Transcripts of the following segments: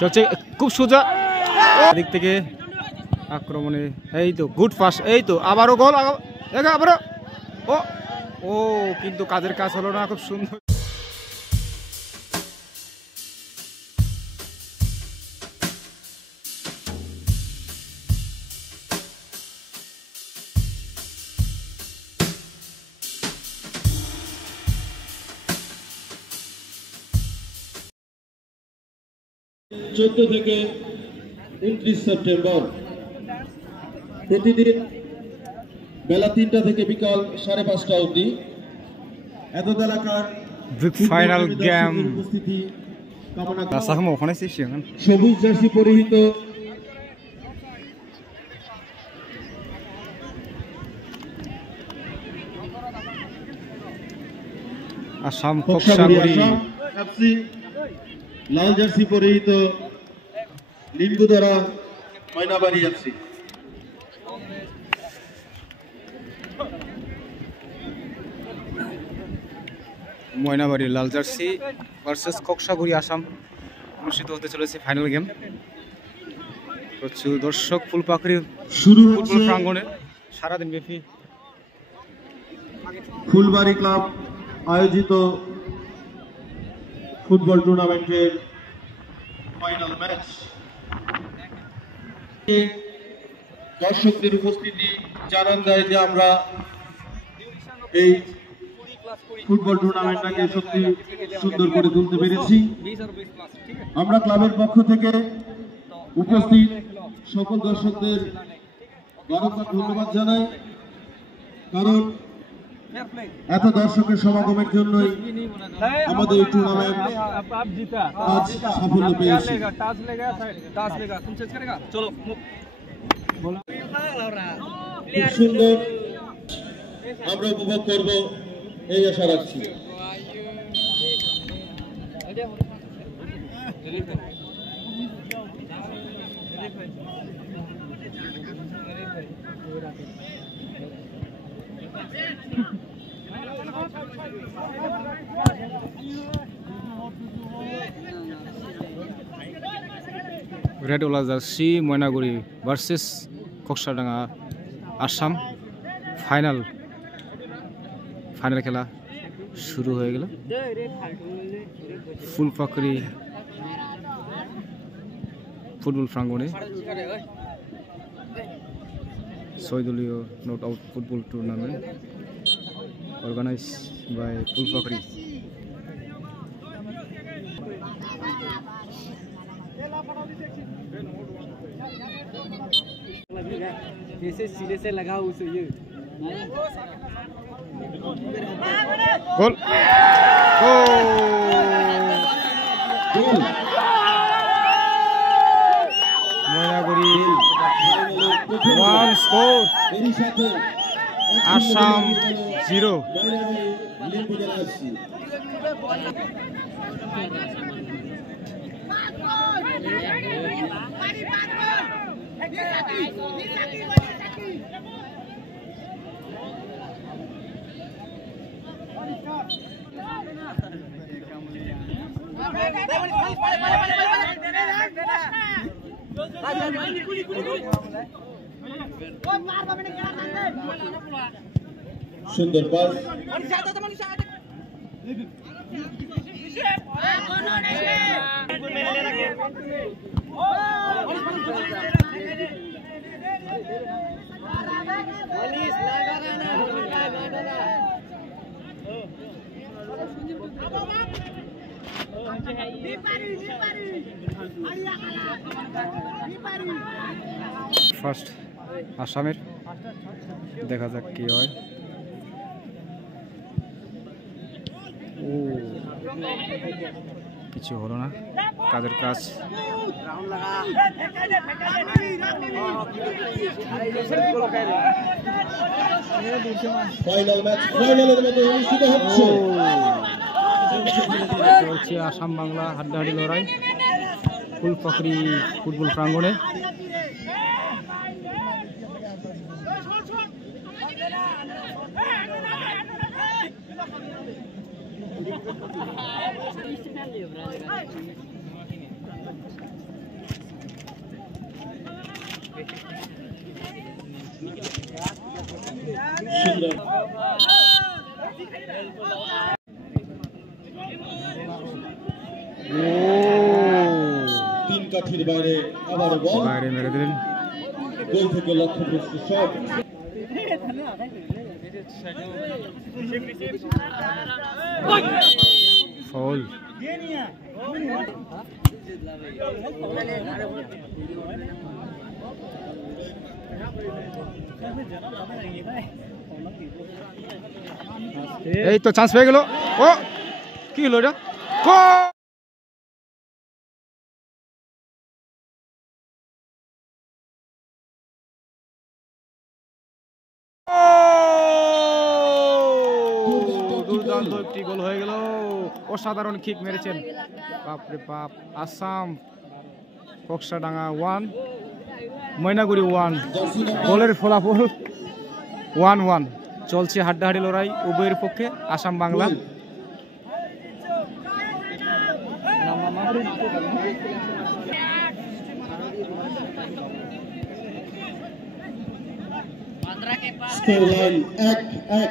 চলছে খুব সোজা দিক থেকে আক্রমণে, এই তো গুড পাস, এই তো আবারও গোল, আবারও ও ও কিন্তু কাজের কাজ হলো না। খুব সুন্দর চোদ্দ থেকে 29 সেপ্টেম্বর প্রতিদিন বেলা 3টা থেকে বিকাল 5:30টা অবধি এত এলাকার ফাইনাল গেম উপস্থিতি কামনা রাসাহম ওখানে সিস্টেম সবুজ জার্সি পরিহিত আসাম কক্সাগুড়ি এফসি, লাল জার্সি পরিহিত লিম্বুদরা ময়নাবাড়ি এফসি। ময়নাবাড়ি লাল জার্সি ভার্সেস কক্সাগুড়ি আসাম অনুষ্ঠিত হতে চলেছে ফাইনাল গেম। প্রচুর দর্শক ফুলপাখড়ি শুরু ফুটবল প্রাঙ্গণে সারাদিন ব্যাপী। ফুলবাড়ি ক্লাব আয়োজিত ফুটবল টুর্নামেন্টের ফাইনাল ম্যাচ, দর্শকদের উপস্থিতি জানান দেয় যে আমরা এই ফুটবল টুর্নামেন্টটাকে সত্যি সুন্দর করে তুলতে পেরেছি। আমরা ক্লাবের পক্ষ থেকে উপস্থিত সকল দর্শকদের ধন্যবাদ জানাই, কারণ এত দর্শকের সমাগমের জন্যই আমাদের এই টুর্নামেন্ট আজ সাফল্য পেয়েছে। খুব সুন্দর আমরা উপভোগ করব এই আশা রাখছি। রেড ওলা jersey Maynaguri versus Kaksadanga Assam final খেলা শুরু হয়ে গেল। ফুলপাখড়ি ফুটবল প্রাঙ্গণে 6 দলীয় not out football tournament organise by Phulpakhri. जैसे सिरे से लगा उसे ये गोल ময়নাগুড়ি 1 স্কোর আসাম 0। সুন্দর পাস, ফার্স্ট আসামের, দেখা যাক কি হয়। ও কিছু হলো না, কাজের কাজ। ফাইনাল ম্যাচ ফাইনালের মতো অনুষ্ঠিত হচ্ছে আসাম বাংলা হাড্ডাহাড্ডি লড়াই ফুলপাখড়ি ফুটবল প্রাঙ্গণে। সুন্দর ও 3 কাঠির বাইরে আবার বল বাইরে মেরে দিলেন। গোল থেকে লক্ষ্যভ্রষ্ট শট ফাউল। এই তো চান্স পেয়ে গেল। ও কি হলো এটা? গোল! দুর্দান্ত একটি গোল হয়ে গেল। অসাধারণ কিক মেরেছেন। বাপরে বাপ। আসাম কক্সডাঙ্গা 1 ময়নাগুড়ি 1। গোলের ফলাফল 1-1। চলছে হাড্ডাহাড্ডি লড়াই উভয়ের পক্ষে। আসাম বাংলা। স্কোর লাইন 1-1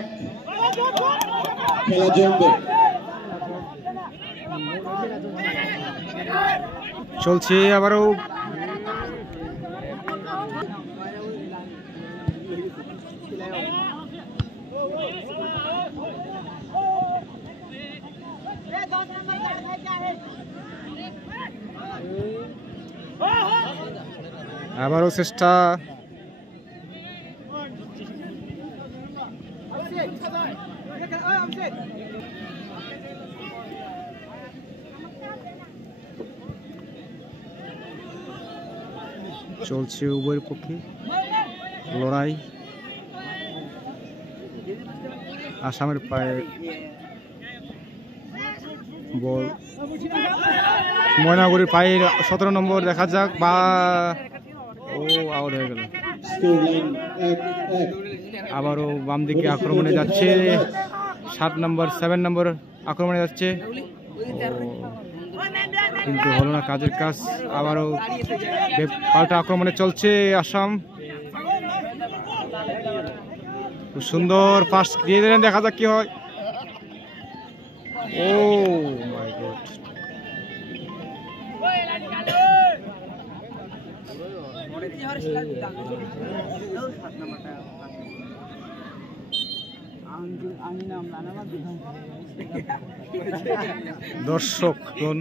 খেলা জমবে চলছে আবারও চেষ্টা। চলছে উভয়ের পক্ষে লড়াই। আসামের পায়ে বল, ময়নাগুড়ির পায়ে 17 নম্বর। দেখা যাক বা ও আউট হয়ে গেল। স্কোর লাইন 1-1 আবারও বাম দিকে আক্রমণে যাচ্ছে 7 নম্বর 7 নম্বর আক্রমণে যাচ্ছে, কিন্তু হলো না কাজের কাজ। আবারও পাল্টা আক্রমণে চলছে আসাম। খুব সুন্দর পাস দিয়ে দিলেন, দেখা যাক কি হয়। ও মাই গড, দর্শকগণ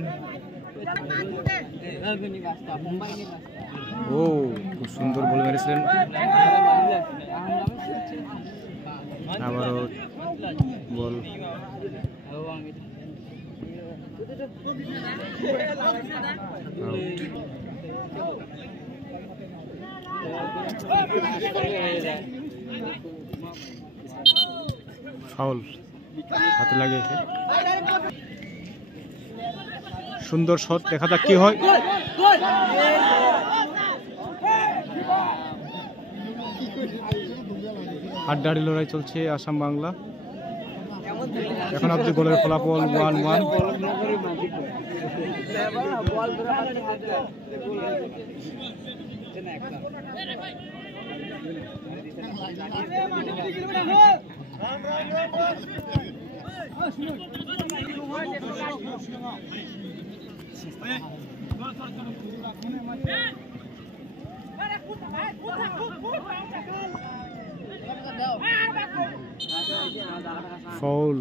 ও খুব সুন্দর বল মেরেছিলেন। আবারও বল ফাউল, হাতে লাগিয়েছে। সুন্দর শট, দেখা যাক কি হয়। হাড্ডাহাড্ডি লড়াই চলছে আসাম বাংলা। এখন অব্দি গোলের ফলাফল 1-1। Foul,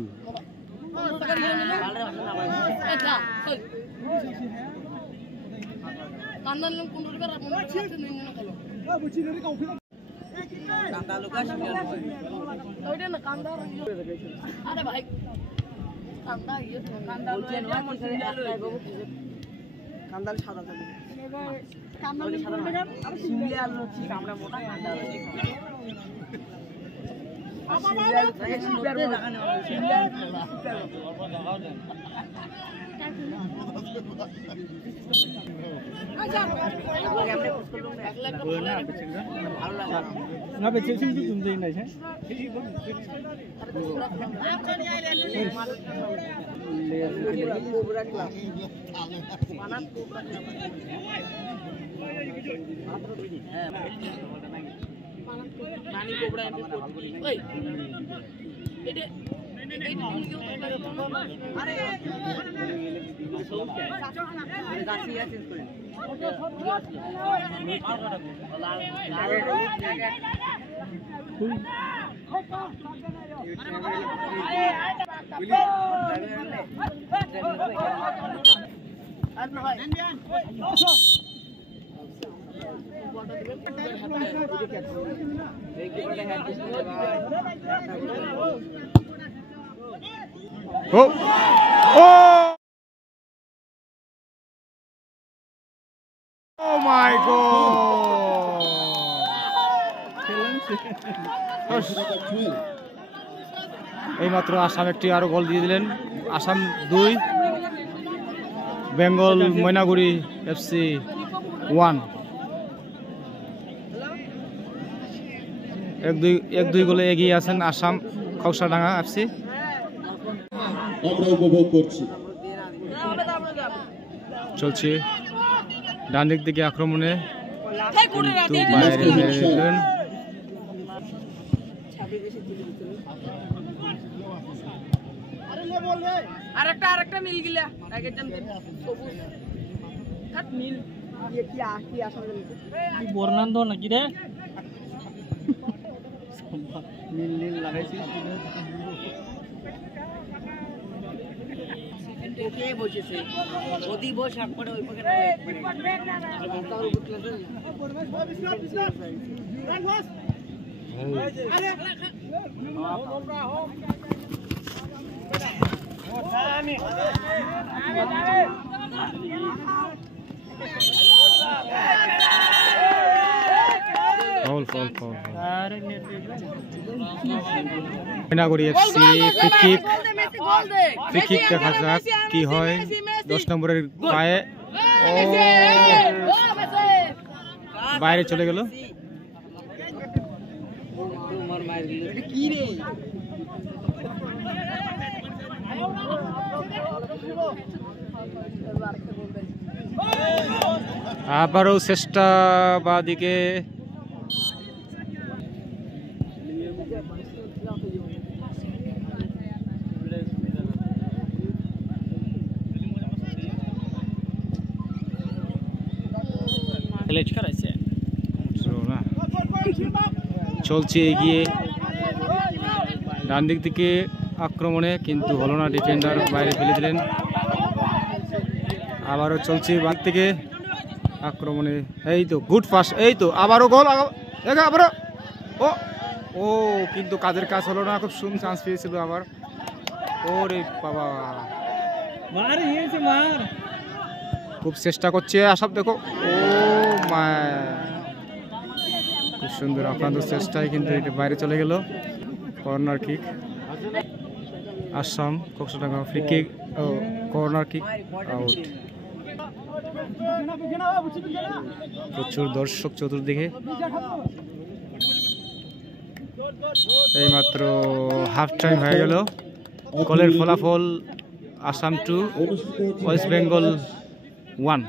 Oh! Oh! Oh my God! এইমাত্র আসাম একটি আরো গোল দিয়ে দিলেন। আসাম 2, বেঙ্গল ময়নাগুড়ি এফসি 1। 1-2 গোলে এগিয়ে আছেন আসাম খোকসাডাঙ্গা এফসি। আমরা উপভোগ করছি। চলছে ডান দিক থেকে আক্রমণে, কিন্তু বাইরে মেরে দিলেন। আরেকটা মিল গিলা একজন সবুজ হাত মিল দিয়ে কি আসলে কি বর্ণান্ধ নাকি রে নীল লাগাইছি কে বসেছে ওদি বস হাত পড়ে ওই পকেটে আরে ময়নাগুড়ি এফসি ফ্রি কিক দেখা যাক কি হয়। 10 নম্বরের পায়ে বাইরে চলে গেল। আবারও চেষ্টা বাদিকে চলছে এগিয়ে ডান দিক থেকে আক্রমণে, কিন্তু হলো না, ডিফেন্ডার বাইরে ফেলে দিলেন। আবারও চলছে বাঁ থেকে আক্রমণে, এই তো গুড পাস, এই তো আবারও গোল, আবারও ও ও কিন্তু কাজের কাজ হলো না। খুব সুন্দর চান্স পেয়েছিল আবার। ওরে বাবা, খুব চেষ্টা করছে আসাম, দেখো ও মা, খুব সুন্দর আক্রান্ত চেষ্টায়, কিন্তু এটা বাইরে চলে গেল। Corner kick Assam Khoksadanga, free kick ও কর্নার কিক আউট। প্রচুর দর্শক চতুর্দিকে। এইমাত্র হাফ টাইম হয়ে গেল। গোলের ফলাফল আসাম 2, ওয়েস্ট বেঙ্গল 1।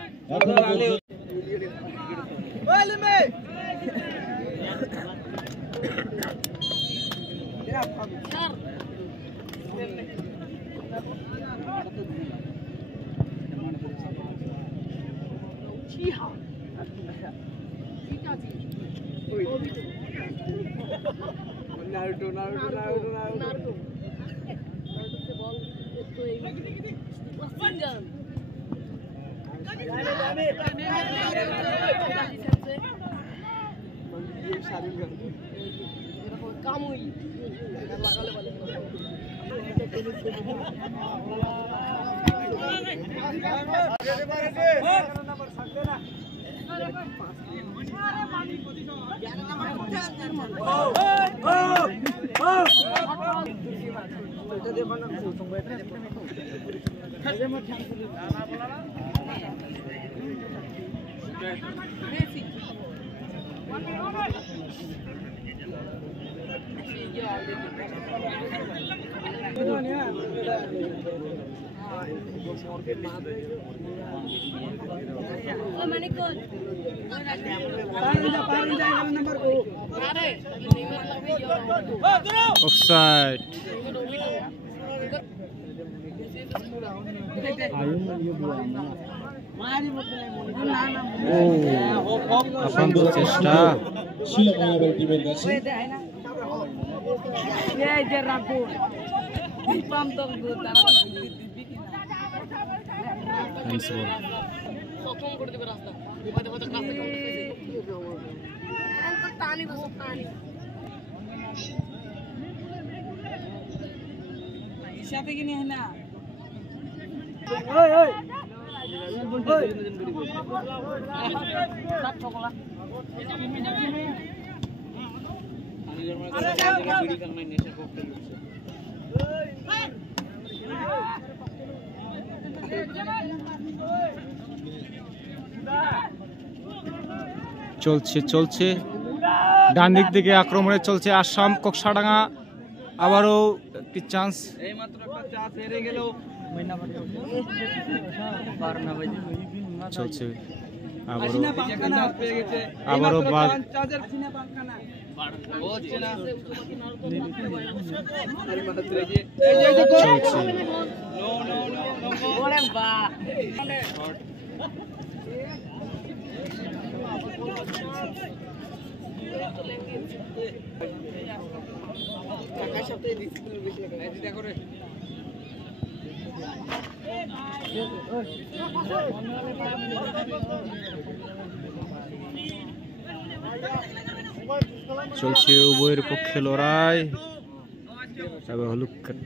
অফসাইড। আসান্ত চেষ্টা ছিল ময়নাবাড়ি টিমের কাছে। চলছে চলছে ডান দিক থেকে আক্রমণে চলছে আসাম। কক্সডাঙ্গা আবারও একটি চান্স, চলছে আবারও বাদ চলছে। চলছে উভয়ের পক্ষে লড়াই। তবে হলুদ কাট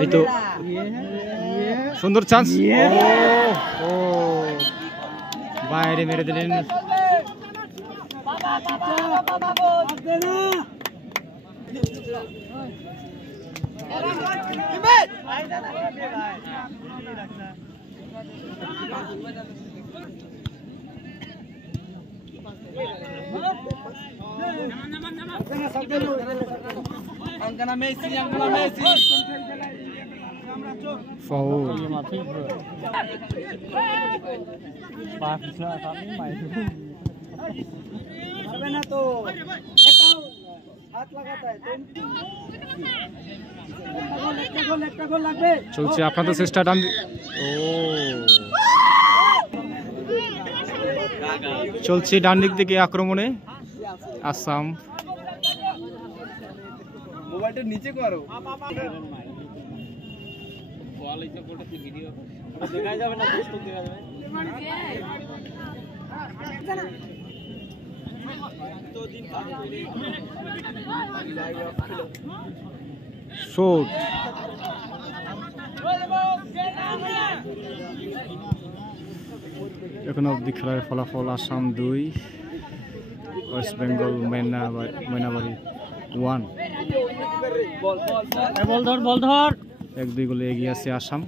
এই তো সুন্দর চান্স, ও বাইরে মেরে দিলেন। ফাউল। চলছে আপনাদের চেষ্টা ডান, ও চলছে ডান দিক থেকে আক্রমণে আসাম। মোবাইলটা নিচে করো, দেখা যাবে না, দেখা যাবে। শট এখন অবধি খেলার ফলাফল আসাম 2, ওয়েস্ট বেঙ্গল ময়নাবাড়ি 1। বল ধর 1-2 গোলে এগিয়ে আছে Assam.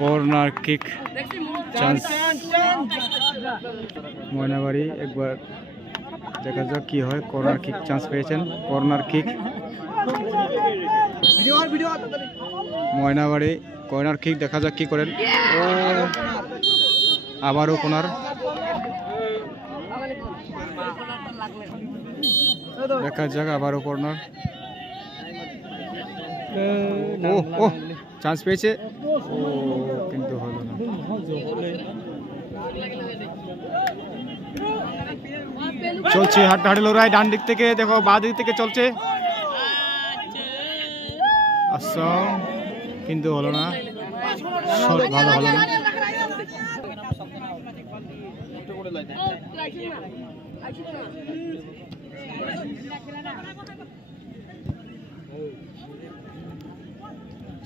Corner kick chance Moynabari, একবার দেখা যাক কি হয়। কর্নার কিক চান্স পেয়েছেন, corner kick Moynabari, corner kick দেখা যাক কি করেন। ও আবারও কর্নার, দেখা যাক আবারও কর্নার। ও ও চান্স পেয়েছে, ও কিন্তু হলো না। চলছে হাড্ডাহাড্ডি লড়াই, ডান দিক থেকে দেখো, বাঁ দিক থেকে চলছে আসাম, কিন্তু হলো না, শট ভালো হলো না।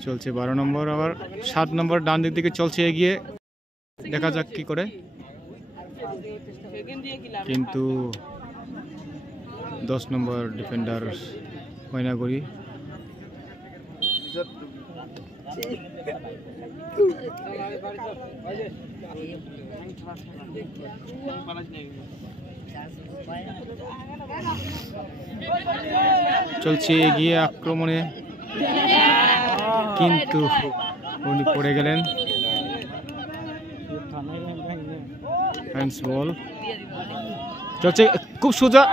চলছে 12 নম্বর, আবার 7 নম্বর ডান দিক থেকে চলছে এগিয়ে, দেখা যাক কি করে। কিন্তু 10 নম্বর ডিফেন্ডার ময়নাগুড়ি চলছে এগিয়ে আক্রমণে, কিন্তু উনি পড়ে গেলেন। হ্যান্ডস বল চলছে, খুব সোজা।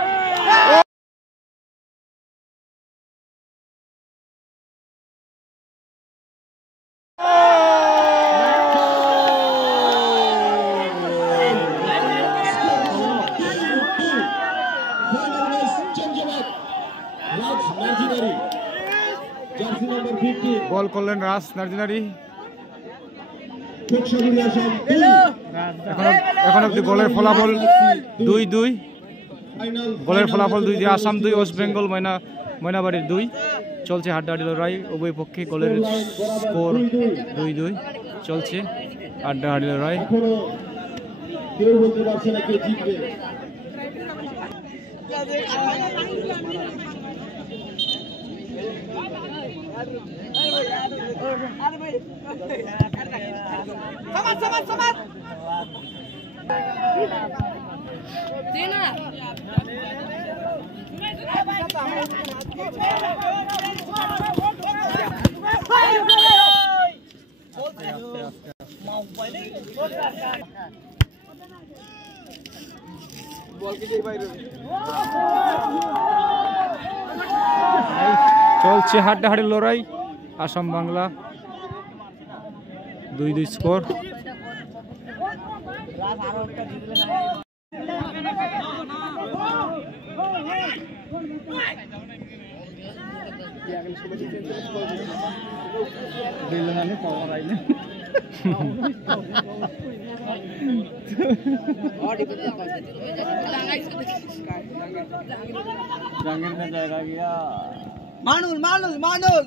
বল করলেন রাজ নার্জিনারি। এখন অব্দি গোলের ফলাফল 2-2। গোলের ফলাফল 2-2। আসাম 2, ওয়েস্ট বেঙ্গল ময়নাবাড়ির 2। চলছে হাড্ডাহাড্ডি লড়াই, উভয় পক্ষে গোলের স্কোর 2-2 চলছে। হাড্ডাহাড্ডি লড়াই। কেউ বলতে পারছে না কে জিতবে। চলছে হাড্ডাহাড্ডি লড়াই, আসাম বাংলা 2-2 স্কোর। মানুল মানুল মানুল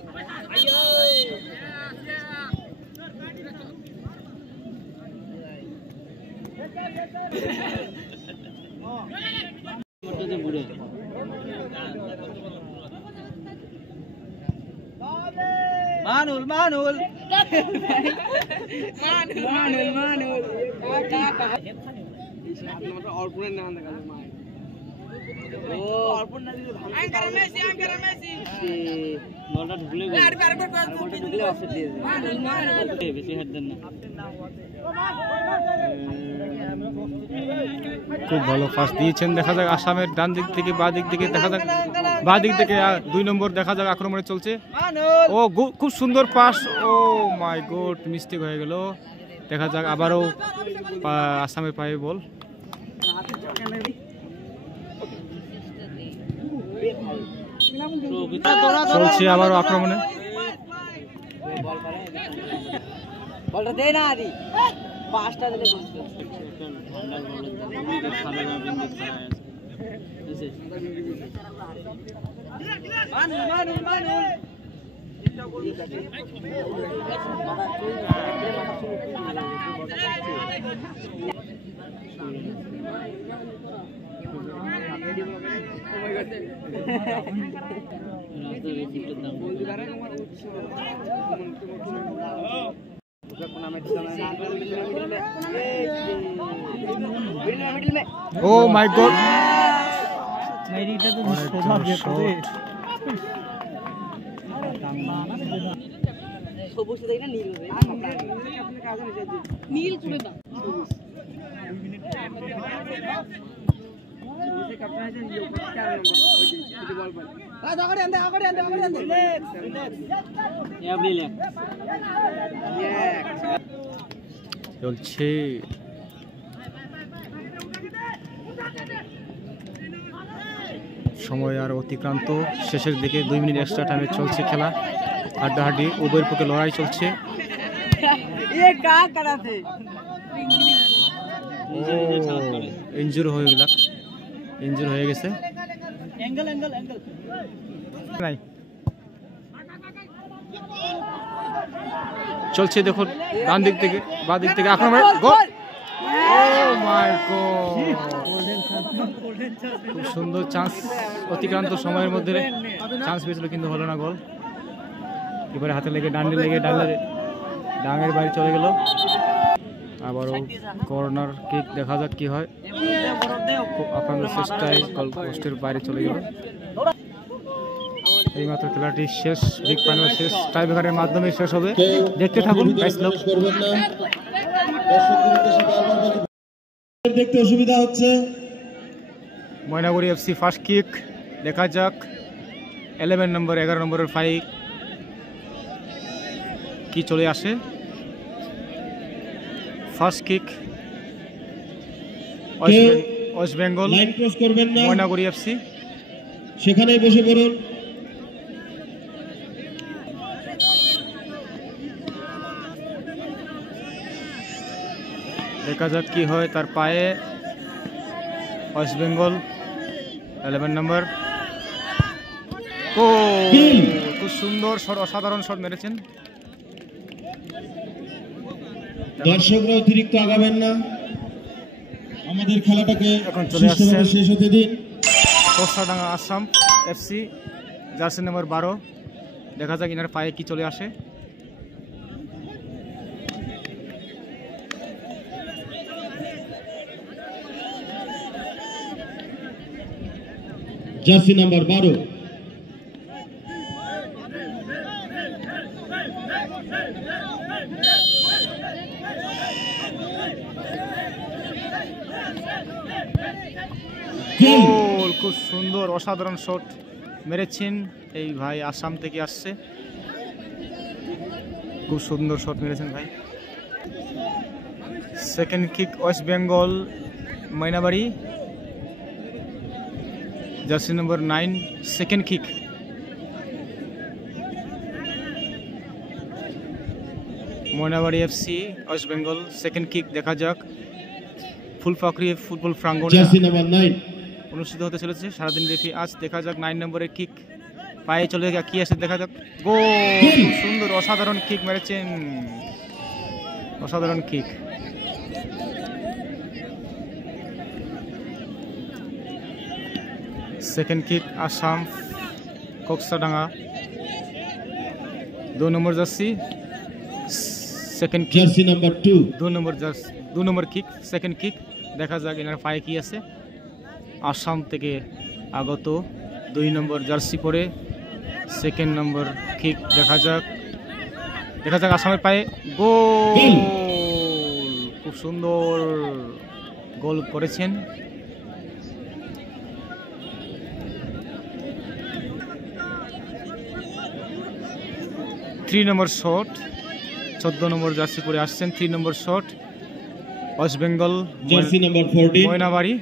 মানুল মানুল মানুল মানুল অর্পণের নাম দেখা যায়। ও অর্পণ না দিলে ভালো আঙ্কার মেসি বলটা ঢুকলে গো আর বলটা ঢুকলে অফসাইড দিয়ে দেয়। মানুল মানুল বেশি হেড দেন না। খুব ভালো পাস দিয়েছেন। দেখা যাক আসামের ডান দিক থেকে বা দিক থেকে, দেখা যাক বা দিক থেকে 2 নম্বর দেখা যাক আক্রমণে চলছে। ও খুব সুন্দর পাস। ও মাই গড, মিস্টেক হয়ে গেল। দেখা যাক আবারও আসামের পায়ে বল। চলছে আবারও আক্রমণে। বলটা দে না আদি পাঁচটা দিলে মানুল মানুল মানুল ও মাই গড, সবুজ দেই না নীল হবে নীল করে দাও সবুজে ক্যাপ্টেন আছে নিও 4 নম্বর ওই যে বল বল আ দাগড়ে আনতে এভরিলে চলছে সময় আর অতিক্রান্ত, শেষের দিকে 2 মিনিট এক্সট্রা টাইমে চলছে খেলা। হাড্ডাহাড্ডি, উভয়ের পক্ষে লড়াই চলছে। ইনজুর হয়ে গেছে। চলছে দেখুন ডান দিক থেকে বা দিক থেকে আক্রমণ। গোল! ও মাই গড, খুব সুন্দর চান্স, অতিক্রান্ত সময়ের মধ্যে চান্স পেয়েছিল কিন্তু হলো না গোল। এবারে হাতে লেগে ডান্ডে লেগে ডাঙের বাইরে চলে গেল। আবারও কর্নার কিক, দেখা যাক কি হয়। আপনাদের চেষ্টায় গোল পোস্টের বাইরে চলে গেল। এইমাত্র খেলাটি শেষ, বিগ ফাইনাল শেষ, টাই ব্রেকারের মাধ্যমে শেষ হবে। দেখতে থাকুন গাইস লোক। দেখতে অসুবিধা হচ্ছে। ময়নাগুড়ি এফসি ফার্স্ট কিক, দেখা যাক 11 নম্বর 11 নম্বরের ফাইক কি চলে আসে। First kick West Bengal, line cross করবেন না, ময়নাগুড়ি এফসি। সেখানেই বসে পড়ুন। দেখা যাক কি হয় তার পায়ে। ওয়েস্ট বেঙ্গল 11 নম্বর। ও খুব সুন্দর শট, অসাধারণ শট মেরেছেন। দর্শকরা অতিরিক্ত আগাবেন না, আমাদের খেলাটাকে এখন চলে আসছে সুষ্ঠুভাবে শেষ হতে দিন। কক্সবাজার আসাম এফসি, জার্সি নম্বর 12। দেখা যাক ইনার পায়ে কি চলে আসে। Jersey number 12। গোল, খুব সুন্দর অসাধারণ শট মেরেছেন এই ভাই, আসাম থেকে আসছে। খুব সুন্দর শট মেরেছেন ভাই। Second kick West Bengal, Maynabari, jersey number 9। Second kick Maynabari FC West Bengal. Second kick দেখা যাক। ফুলপাকড়ি ফুটবল প্রাঙ্গণে জার্সি নাম্বার 9 অনুষ্ঠিত হতে চলেছে সারাদিন ব্যাপী। আজ দেখা যাক 9 নম্বরের কিক পায়ে চলে কি আসে, দেখা যাক। গোল, খুব সুন্দর অসাধারণ কিক মেরেছেন, অসাধারণ kick. Second kick Assam Cox's Bazar 2 number jersey. Second kick jersey number 2। 2 number kick, second kick. দেখা যাক এনার পায়ে কি আছে। আসাম থেকে আগত 2 নম্বর জার্সি পরে সেকেন্ড নম্বর কিক, দেখা যাক আসামের পায়ে। গোল, খুব সুন্দর গোল করেছেন। Three number shot, 14 number jersey পরে আসছেন। 3 number shot West Bengal, jersey number 14। Maynabari.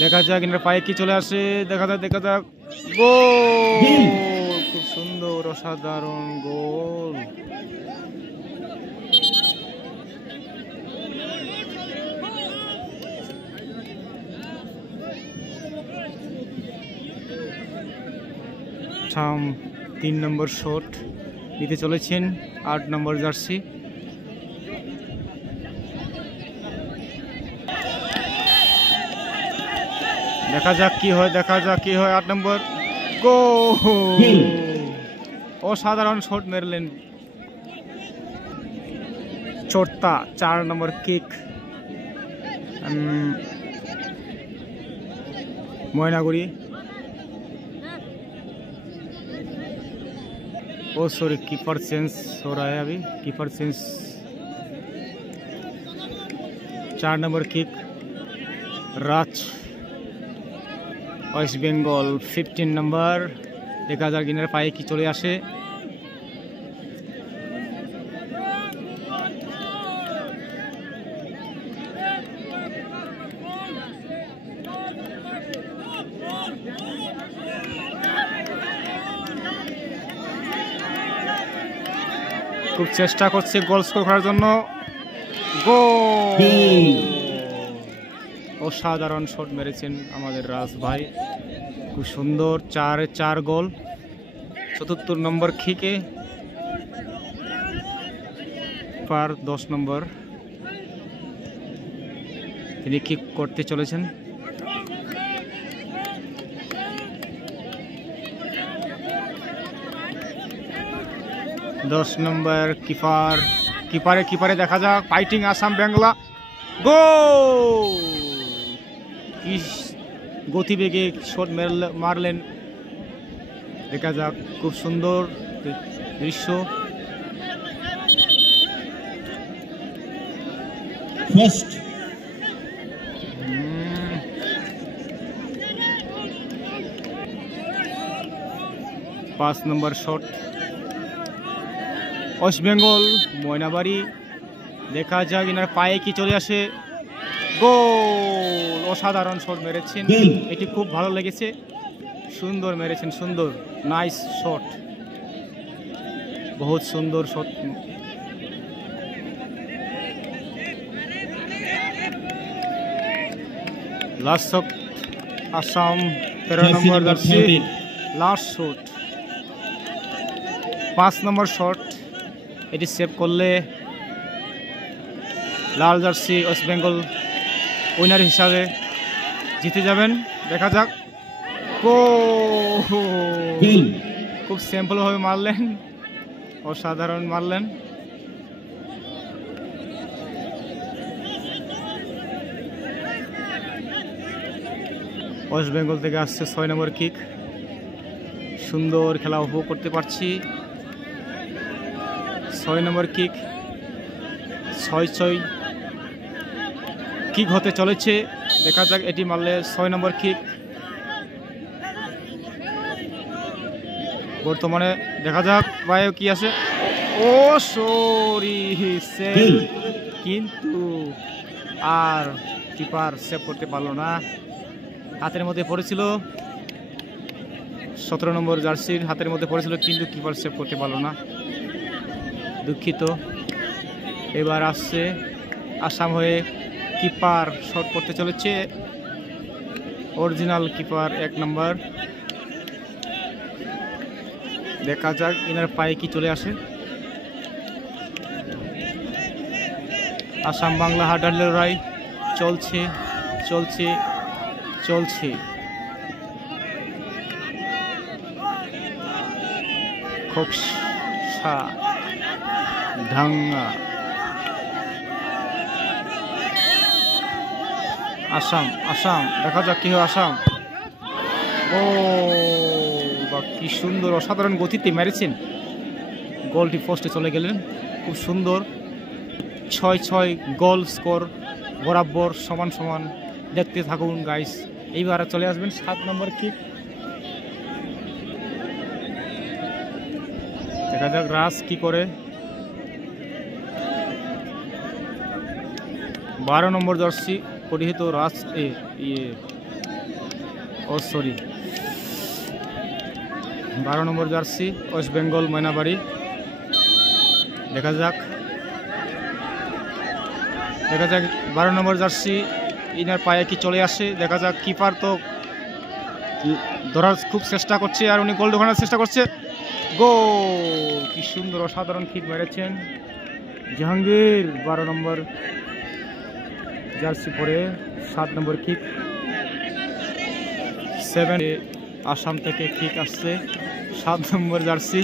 দেখা যাক এনার পায়ে কি চলে আসে, দেখা যাক। গোল, খুব সুন্দর অসাধারণ গোল। আসাম 3 নম্বর শট নিতে চলেছেন 8 নম্বর জার্সি। দেখা যাক কি হয় 8 নম্বর। গোল, অসাধারণ শট মেরলেন চোরতা। 4 নম্বর কিক ময়নাগুড়ি। ओ सॉरी, कीपर चेंज हो रहा है अभी, कीपर चेंज। 4 नंबर किक राज ওয়েস্ট বেঙ্গল 15 নম্বর। দেখা যাক ইনার পায়ে কি চলে আসে। খুব চেষ্টা করছে গোল স্কোর করার জন্য। গোল, অসাধারণ শট মেরেছেন আমাদের রাজ ভাই, খুব সুন্দর। 4 গোল। 74 নম্বর কিকে পার 10 নম্বর তিনি কিক করতে চলেছেন। দশ নম্বর কিপারে দেখা যাক ফাইটিং আসাম বাংলা গোল। কি গতিবেগে শট মারলেন, দেখা যাক, খুব সুন্দর দৃশ্য। ফার্স্ট 5 নম্বর শট ওয়েস্ট বেঙ্গল ময়নাবাড়ি, দেখা যাক ইনার পায়ে কি চলে আসে, গোল। অসাধারণ শট মেরেছেন, এটি খুব ভালো লেগেছে, সুন্দর মেরেছেন, সুন্দর, নাইস শট, বহুত সুন্দর শট। লাস্ট শট আসাম 13 নম্বর জার্সি, লাস্ট শট 5 নম্বর শট, এটি সেভ করলে লাল জার্সি ওয়েস্ট বেঙ্গল উইনার হিসাবে জিতে যাবেন। দেখা যাক, খুব সিম্পলভাবে মারলেন, অসাধারণ মারলেন। ওয়েস্ট বেঙ্গল থেকে আসছে 6 নম্বর কিক, সুন্দর খেলা উপভোগ করতে পারছি। 6 নম্বর কিক, 6-6 কিক হতে চলেছে, দেখা যাক এটি মারলে 6 নম্বর কিক। বর্তমানে দেখা যাক ভাইও কি আছে, ও সরি সেভ, কিন্তু আর কিপার সেভ করতে পারলো না, হাতের মধ্যে পড়েছিল, 17 নম্বর জার্সির হাতের মধ্যে পড়েছিল, কিন্তু কিপার সেভ করতে পারলো না, দুঃখিত। এবার আসছে আসাম হয়ে কিপার শট করতে চলেছে, অরিজিনাল কিপার 1 নম্বর, দেখা যাক ইনার পায়ে কি চলে আসে। আসাম বাংলা হাড্ডাহাড্ডি লড়াই চলছে চলছে চলছে। খোকসা ঢাঙ্গা আসাম দেখা যাক কি হয় আসাম। ও বা কি সুন্দর, অসাধারণ গতিতে মেরেছেন, গোলটি পোস্টে চলে গেলেন, খুব সুন্দর। 6-6 গোল স্কোর, বরাবর সমান সমান, দেখতে থাকুন গাইস। এইবার চলে আসবেন 7 নম্বর কিক, দেখা যাক রাজ কি করে। 12 নম্বর জার্সি পরিহিত রাজ, ও সরি 12 নম্বর জার্সি ওয়েস্ট বেঙ্গল ময়নাবাড়ি, দেখা যাক 12 নম্বর জার্সি ইনার পায়ে কি চলে আসে, দেখা যাক। কিপার তো ধরার খুব চেষ্টা করছে, আর উনি গোল ঢোকানোর চেষ্টা করছে, গোল। কি সুন্দর অসাধারণ কিক মেরেছেন জাহাঙ্গীর, 12 নম্বর জার্সি পরে 7 নম্বর কিক। 7 আসাম থেকে কিক আসছে, 7 নম্বর জার্সি,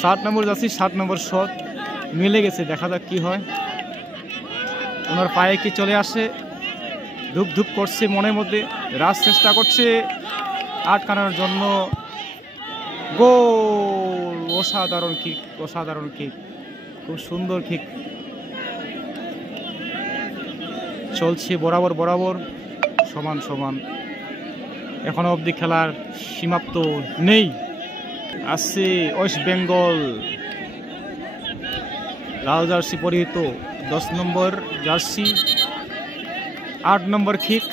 7 নম্বর জার্সি, 7 নম্বর শট মিলে গেছে, দেখা যাক কি হয়। ওনার পায়ে কি চলে আসে, ধুপ ধুপ করছে মনের মধ্যে, রাজ চেষ্টা করছে আটকানোর জন্য, গোল। অসাধারণ কিক, অসাধারণ কিক, খুব সুন্দর কিক চলছে, বরাবর বরাবর, সমান সমান, এখনো অবধি খেলার সমাপ্ত নেই। আসছে ওয়েস্ট বেঙ্গল লাল জার্সি পরিহিত 10 নম্বর জার্সি, 8 নম্বর কিক,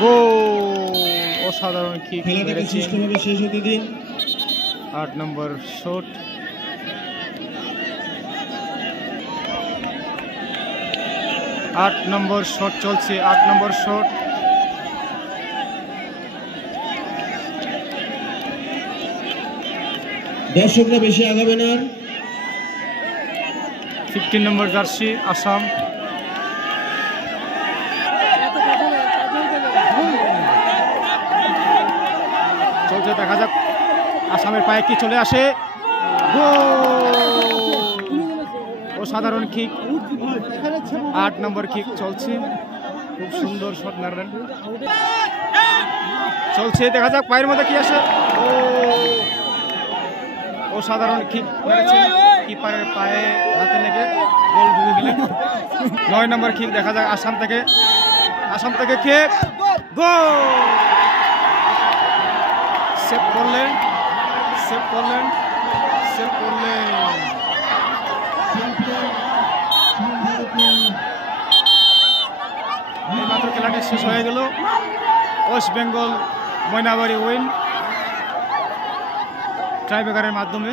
গোল। অসাধারণ কিক খেলাটাকে সুষ্ঠুভাবে শেষ হতে দিন। 8 নম্বর শট, 8 নম্বর শট চলছে, 8 নম্বর শট, দর্শকরা বেশি আগাবে না। 15 নম্বর জার্সি আসাম। চলছে, দেখা যাক আসামের পায়ে কি চলে আসে। অসাধারণ কিক, 8 নম্বর কিক চলছে, খুব সুন্দর শট মারলেন। চলছে, দেখা যাক পায়ের মধ্যে কি আসে। অসাধারণ কিক মেরেছে, কিপারের পায়ে হাতে লেগে গোল ঢুকে গেলেন। 9 নম্বর কিক দেখা যাক আসাম থেকে কিক, গোল! সেভ করলেন। এইমাত্র খেলাটি শেষ হয়ে গেল। ওয়েস্ট বেঙ্গল ময়নাবাড়ি উইন ট্রাইব্রেকারের মাধ্যমে।